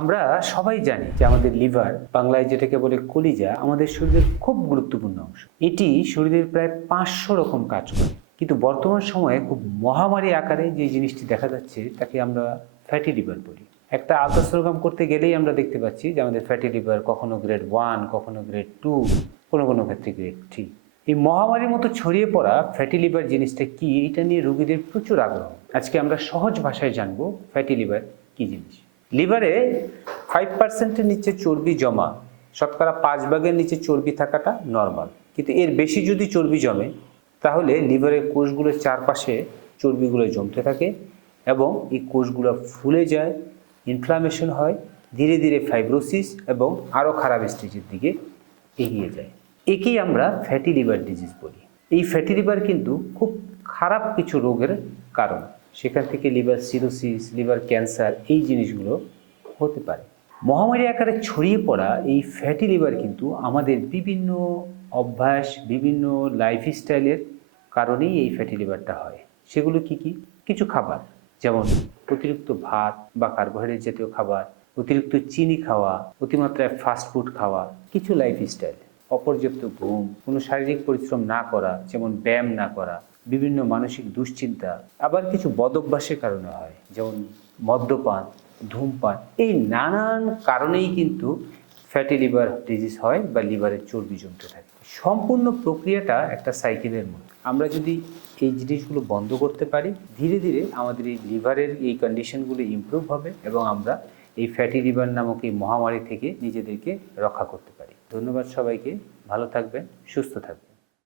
আমরা সবাই জানি যে আমাদের লিভার, বাংলায় যেটাকে বলে কলিজা, আমাদের শরীরের খুব গুরুত্বপূর্ণ অংশ। এটি শরীরের প্রায় 500 রকম কাজ করে। কিন্তু বর্তমান সময়ে খুব মহামারী আকারে যে জিনিসটি দেখা যাচ্ছে তাকে আমরা ফ্যাটি লিভার বলি। একটা আলট্রাসোনোগ্রাম করতে গেলেই আমরা দেখতে পাচ্ছি যে আমাদের ফ্যাটি লিভার কখনো গ্রেড 1, কখনো গ্রেড 2, কোনো ক্ষেত্রে গ্রেড 3। এই মহামারীর মতো ছড়িয়ে পড়া ফ্যাটি লিভার জিনিসটা কি, এটা নিয়ে রোগীদের প্রচুর আগ্রহ। আজকে আমরা সহজ ভাষায় জানবো ফ্যাটি লিভার কি জিনিস। লিভারে 5%-এর নিচে চর্বি জমা, শতকরা 5 ভাগের নিচে চর্বি থাকাটা নর্মাল। কিন্তু এর বেশি যদি চর্বি জমে তাহলে লিভারের কোষগুলোর চারপাশে চর্বিগুলো জমতে থাকে এবং এই কোষগুলো ফুলে যায়, ইনফ্লামেশন হয়, ধীরে ধীরে ফাইব্রোসিস এবং আরও খারাপ স্টেজের দিকে এগিয়ে যায়। একেই আমরা ফ্যাটি লিভার ডিজিজ বলি। এই ফ্যাটি লিভার কিন্তু খুব খারাপ কিছু রোগের কারণ। সেখান থেকে লিভার সিরোসিস, লিভার ক্যান্সার, এই জিনিসগুলো হতে পারে। মহামারী আকারে ছড়িয়ে পড়া এই ফ্যাটি লিভার কিন্তু আমাদের বিভিন্ন অভ্যাস, বিভিন্ন লাইফস্টাইলের কারণেই এই ফ্যাটি লিভারটা হয়। সেগুলো কি কি? কিছু খাবার, যেমন অতিরিক্ত ভাত বা কার্বোহাইড্রেট জাতীয় খাবার, অতিরিক্ত চিনি খাওয়া, অতিমাত্রায় ফাস্টফুড খাওয়া, কিছু লাইফস্টাইল, অপর্যাপ্ত ঘুম, কোনো শারীরিক পরিশ্রম না করা, যেমন ব্যায়াম না করা, বিভিন্ন মানসিক দুশ্চিন্তা, আবার কিছু বদঅভ্যাসের কারণে হয়, যেমন মদ্যপান, ধূমপান। এই নানান কারণেই কিন্তু ফ্যাটি লিভার ডিজিজ হয় বা লিভারের চর্বি জমতে থাকে। সম্পূর্ণ প্রক্রিয়াটা একটা সাইকেলের মতো। আমরা যদি এই জিনিসগুলো বন্ধ করতে পারি, ধীরে ধীরে আমাদের এই লিভারের এই কন্ডিশনগুলো ইমপ্রুভ হবে এবং আমরা এই ফ্যাটি লিভার নামক এই মহামারী থেকে নিজেদেরকে রক্ষা করতে পারি। ধন্যবাদ সবাইকে। ভালো থাকবেন, সুস্থ থাকবেন।